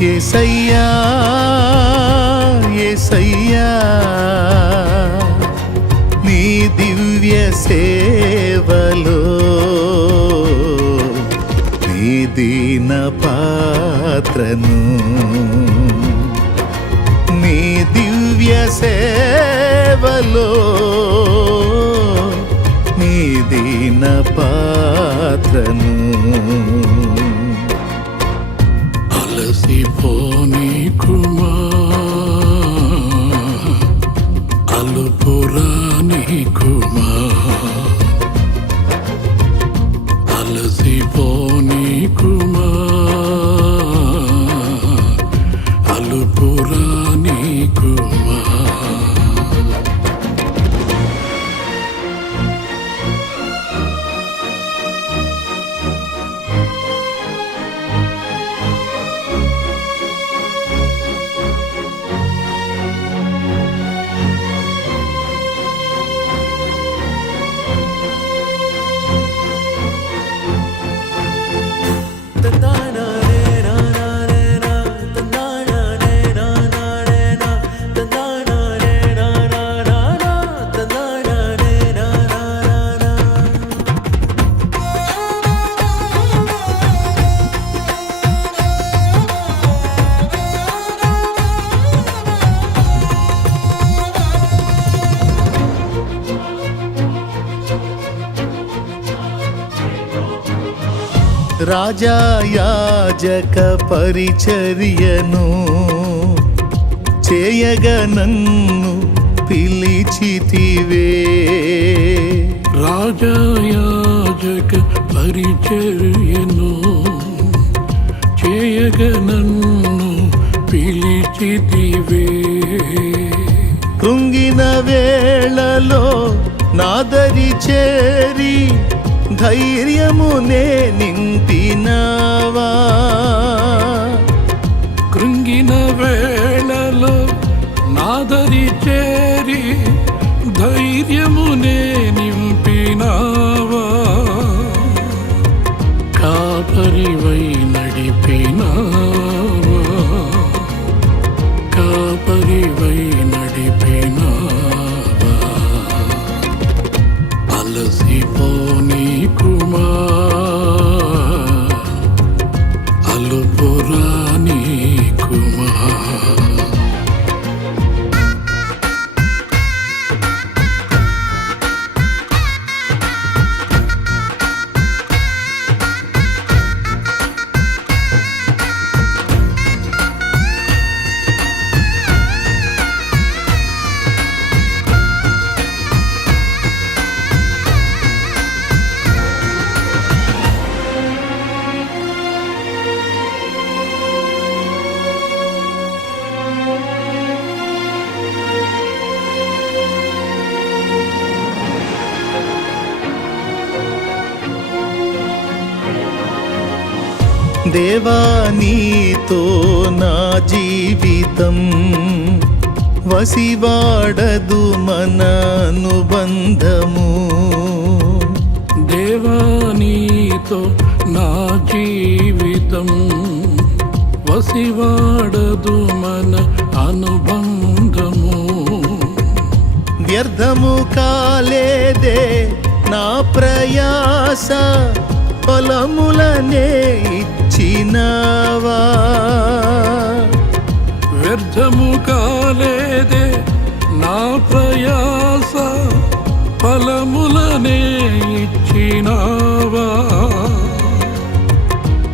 యేసయ్యా యేసయ్యా నీ దివ్య సేవలో నీ దీన పాత్రను నీ దివ్య సేవలో నీ దీన పాత్రను అలసిపోని కుమా అలుపురాని కుమా అలసిపోని కుమా అలుపురాని కుమా రాజా యాజక పరిచర్యను చేయగా నన్ను పిలిచితివే రాజా యాజక పరిచర్యను చేయగా నన్ను పిలిచితివే కృంగిన వేళలో నాదరి చేరి ధైర్యమునే నింపినావా కృంగిన వేళలో నాదరి చేరి ధైర్యమునే నింపినావా కాపరివై నడిపినావా కాపరివై నడిపినావా అలసిపోని కుమా అలుపురాని కుమా దేవా నీతో నా జీవితం వసివాడదు మన అనుబంధము దేవా నీతో నా జీవితం వసివాడదు మన అనుబంధము వ్యర్థము కాలేదే నా ప్రయాస ఫలములనే ఇచ్చినావా వ్యర్థము కాలేదే నా ప్రయాస ఫలములనే ఇచ్చినావా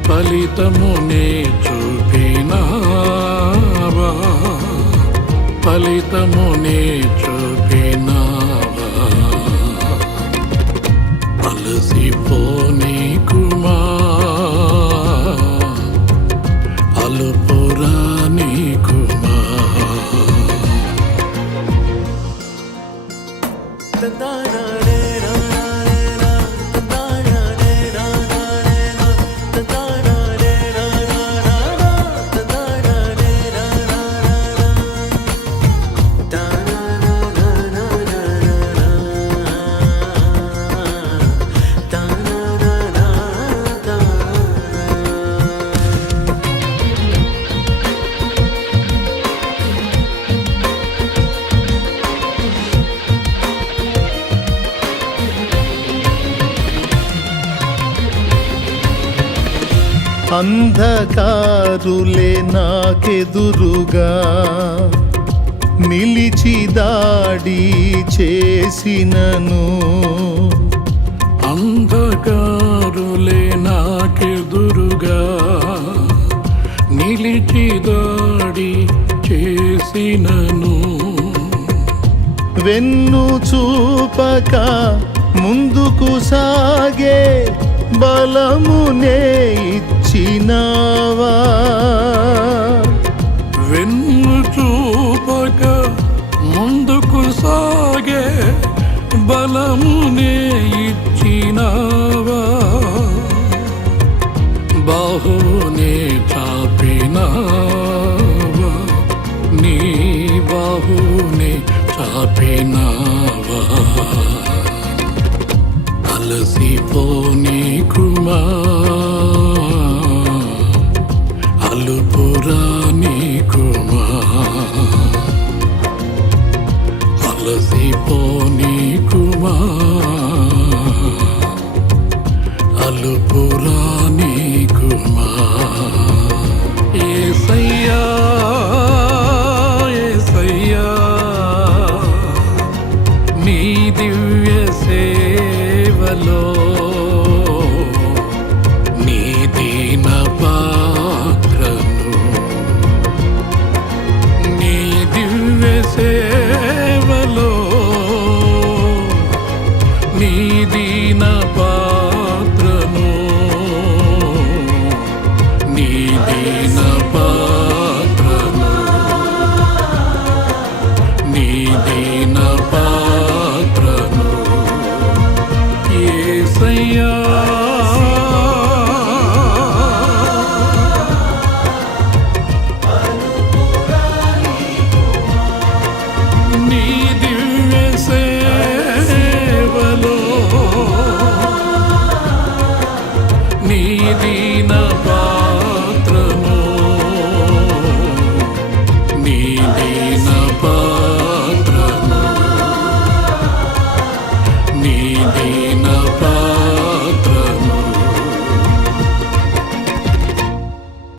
ఫలితమునే చూపినావా ఫలితమునే చూపినావా అలసిపోని కుమా అలుపురాని కుమా అంధకారులే నాకెదురుగా నిలిచి దాడి చేసినను అంధకారులే నాకెదురుగా నిలిచి దాడి చేసినను వెన్ను చూపక ముందుకు సాగే బలమునే ఇచ్చినావా వెన్ను చూపక ముందుకు సాగే బలమునే ఇచ్చినావా బాహునే చాపినావా నీ బాహునే చాపినావా అలసిపోనీకుమా అలుపురానీకుమా అలసిపోనీకుమా అలుపురానీకుమా యేసయ్యా యేసయ్యా నీ దివ్య సేవలో నీ దీన పాత్రను నీ దివ్య సేవలో నీ దీన పాత్రను నీ దీన పాత్రను నీ దీన పాత్రను యేసయ్యా నీ దివ్య సేవలో నీ దీన